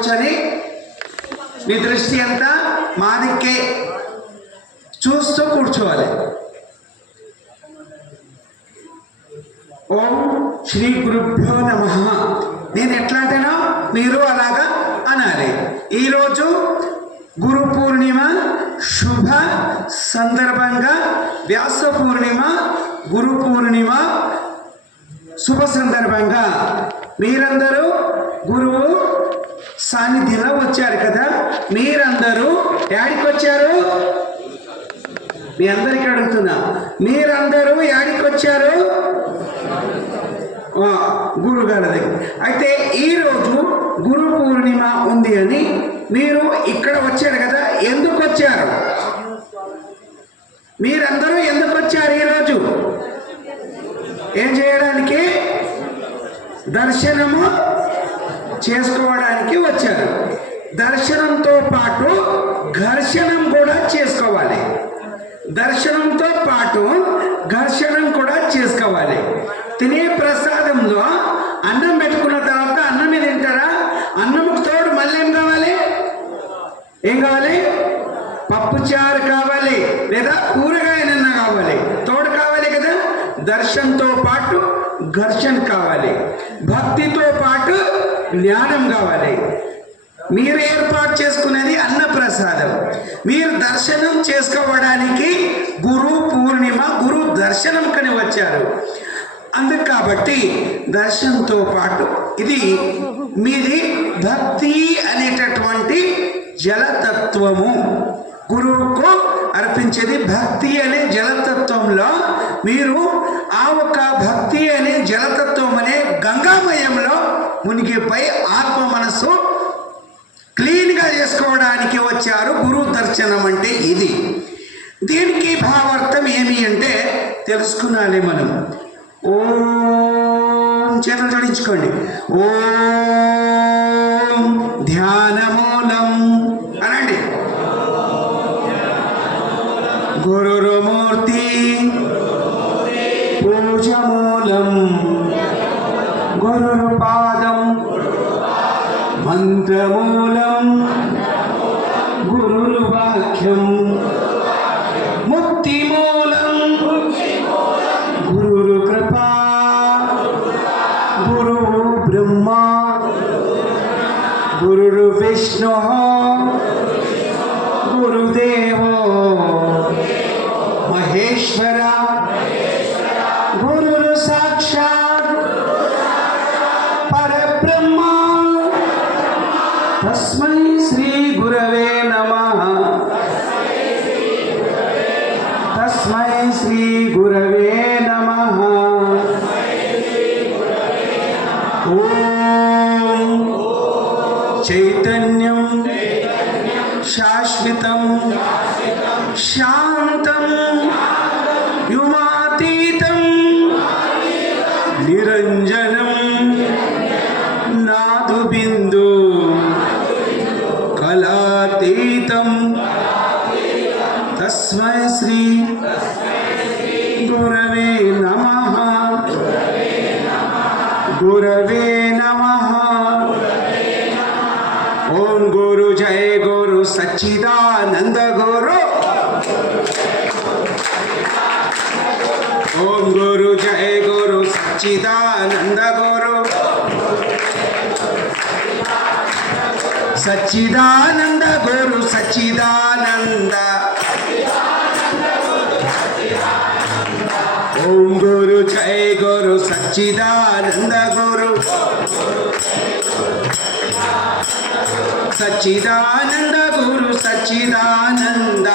కూర్చొని మీ దృష్టి అంతా మా దిక్కే చూస్తూ కూర్చోవాలి. ఓం శ్రీ గురుభ్యో నమః. నేను ఎట్లా అంటానో మీరు అలాగా అనాలి. ఈరోజు గురు పూర్ణిమ శుభ సందర్భంగా, వ్యాస పూర్ణిమ గురు పూర్ణిమ శుభ సందర్భంగా మీరందరూ గురువు సాన్నిధ్యంలో వచ్చారు కదా. మీరందరూ యాడికి వచ్చారు? మీ అందరికీ అడుగుతున్నా, మీరందరూ యాడికి వచ్చారు? గురుగారి దగ్గర. అయితే ఈరోజు గురు పూర్ణిమ ఉంది అని మీరు ఇక్కడ వచ్చారు కదా. ఎందుకు వచ్చారు? మీరందరూ ఎందుకు వచ్చారు? ఈరోజు ఏం చేయడానికి? దర్శనము చేసుకోవడానికి వచ్చారు. దర్శనంతో పాటు ఘర్షణం కూడా చేసుకోవాలి. దర్శనంతో పాటు ఘర్షణం కూడా చేసుకోవాలి. తినే ప్రసాదంలో అన్నం పెట్టుకున్న తర్వాత అన్నమే తింటారా? అన్నంకు తోడు మళ్ళీ ఏం కావాలి? ఏం కావాలి? పప్పుచారు కావాలి, లేదా కూరగాయలన్నా కావాలి, తోడు కావాలి కదా. దర్శనంతో పాటు ఘర్షణ కావాలి, భక్తితో పాటు జ్ఞానం కావాలి. మీరు ఏర్పాటు చేసుకునేది అన్న ప్రసాదం. మీరు దర్శనం చేసుకోవడానికి గురు పూర్ణిమ గురు దర్శనం కని వచ్చారు. అందుకు కాబట్టి దర్శనంతో పాటు ఇది మీది భక్తి అనేటటువంటి జలతత్వము. గురువుకు అర్పించేది భక్తి అనే జలతత్వంలో మీరు ఆ ఒక భక్తి అనే జలతత్వం అనే గంగామయంలో మునిగిపోయి ఆత్మ మనసు క్లీన్గా చేసుకోవడానికి వచ్చారు. గురు దర్శనం అంటే ఇది. దీనికి భావార్థం ఏమి అంటే తెలుసుకున్నాలి మనం. ఓం చేతులు జోడించుకోండి. ఓం ధ్యానమూలం అనండి. గురుమూర్తి పూజమూలం, గురుపాదం మంత్రమూలం, గురువాక్యం ముక్తిమూలం, గురు కృపా, గురు బ్రహ్మ, గురు విష్ణు, గురుదేవో మహేశ్వర, గురు సాక్షాత్ పరబ్రహ్మ. తస్మై శ్రీ గురవే నమః. తస్మై శ్రీ గురవే నమః. ఓం చైతన్యం శాశ్వతం శాంతం వ్యోమాతీతం నిరంజనం నాదు బిందు కళాతీతం. తస్మై శ్రీ గురవే నమః. గురవే నమః. ఓం గురు జయ గురు సచ్చిదానంద గురు. ఓం గురు జయ గురు సచ్చిదానంద గురు. సచ్చిదానంద గురు సచ్చిదానంద. ఓం గురు జయ గురు సచ్చిదానంద గురు. సచ్చిదానంద గురు సచ్చిదానంద.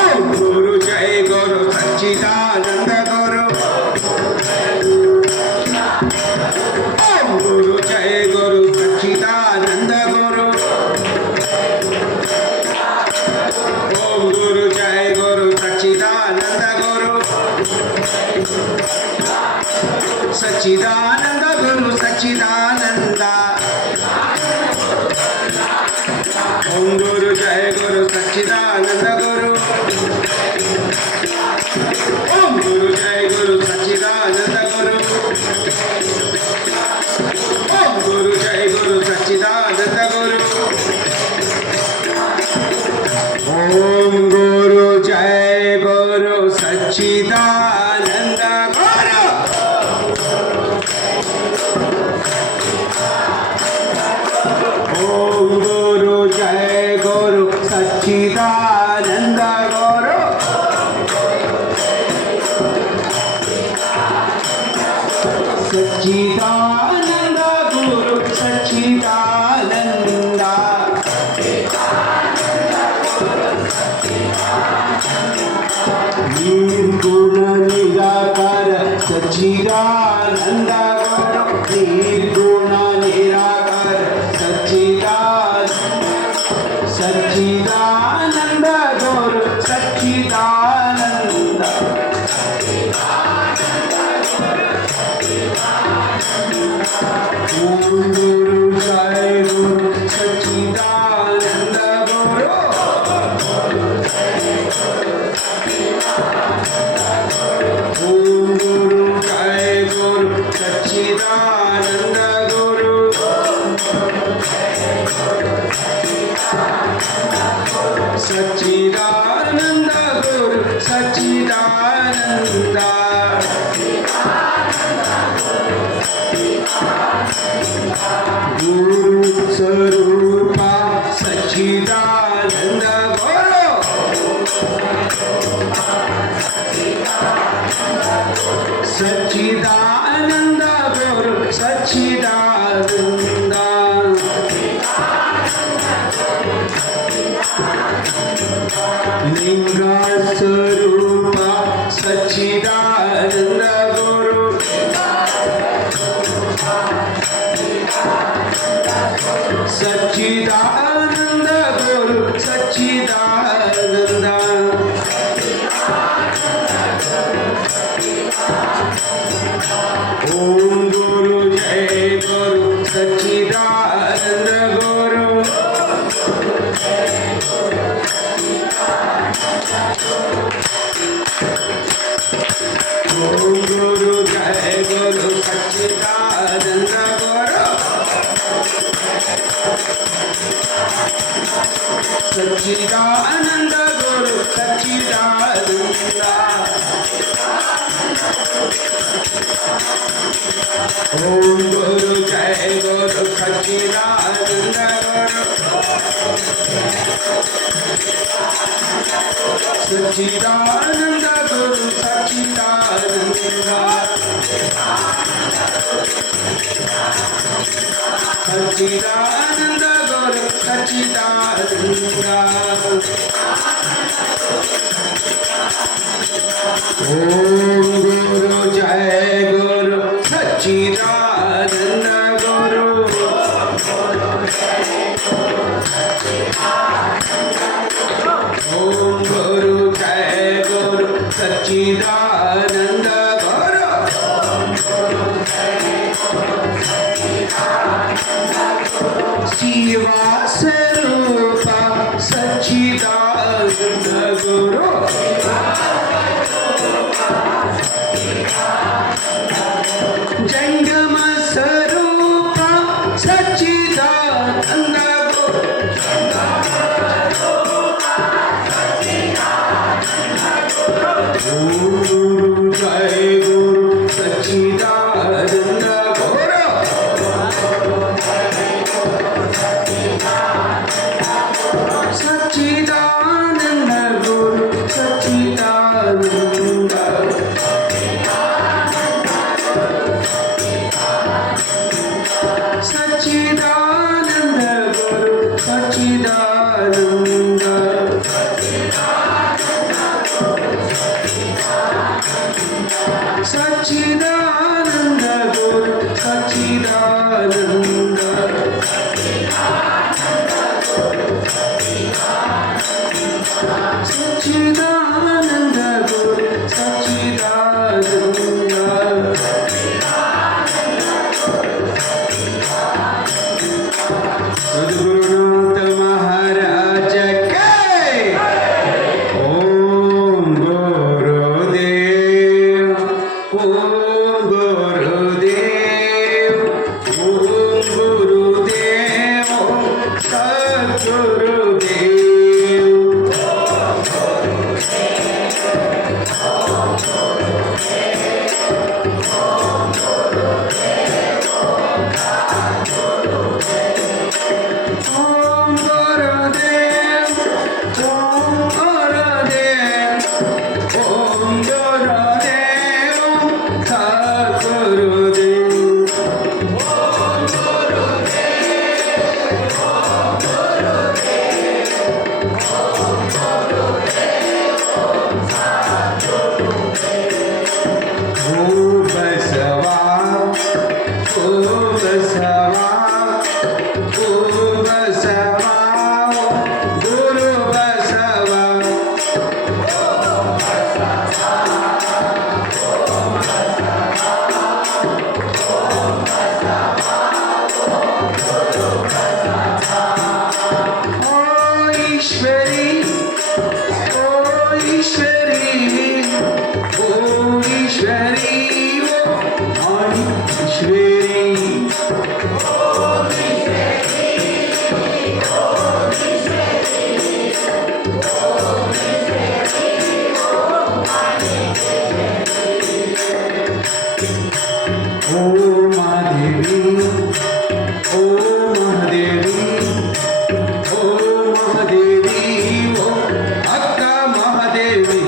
ఓం గురు జయ గురు సచ్చిదానంద గురు. ఓం గురు జయ గురు సచ్చిదానంద గురు. ఓం గురు జయ గురు సచ్చిదానంద గురు. సచ్చిదానంద గురు సచ్చిదానంద. ఓం గురు జయ గురు సచ్చిదానంద గురు. ఓం గురు జయ గురు సచ్చిదానంద గురు. सच्चिदानंद गुरु सच्चिदानंद निर्गुण निराकार सच्चिदानंद गुरु निर्गुण निराकार सच्चिदानंद गुरु सच्चिदानंद ओम गुरु जय गुरु सच्चिदानंद गुरु ओम गुरु जय गुरु सच्चिदानंद गुरु सच्चिदानंद गुरु सच्चिदानंद गुरु स्वरूपा सच्चिदानंद गुरु सच्चिदानंद गुरु सच्चिदानंद लिंग स्वरूपा सच्चिदानंद गुरु सच्चिदानंद गुरु सच्चिदानंद ओम गुरु जय गुरु सच्चिदानंद गुरु ओम गुरु जय गुरु सच्चिदानंद गुरु सच्चिदानंद गुरु सच्चिदानंद ओम गुरु जय गुरु सच्चिदानंद गुरु सच्चिदानंद गुरु सच्चिदानंद सच्चिदानंद गुरु सच्चिदानंद ओम गुरु जय गुरु सच्चिदानंद गुरु ओम गुरु जय गुरु सच्चिदानंद गुरु शिवा स्वरूपा सच्चिदानंद गुरु जंगम स्वरूपा सच्चिदानंद गुरु जय गुरु सच्चिदानंद गुरु सच्चिदानंद गुरु सच्चिदानंद सच्चिदानंद गुरु सच्चिदानंद सच्चिदानंद गुरु सच्चिदानंद सच्चिदानंद गुरु सच्चिदानंद सद्गुरुनाथ महाराज के ओम गुरुदेव ओम गुरुदेव ओम बसवा ओ बसवा गुरु बसवा ओ ईश्वरी ओ ईश्वरी ओ ईश्वरी ओ ईश्वरी ओ महादेवी ओ महादेवी ओ महादेवी ओ अक्का महादेवी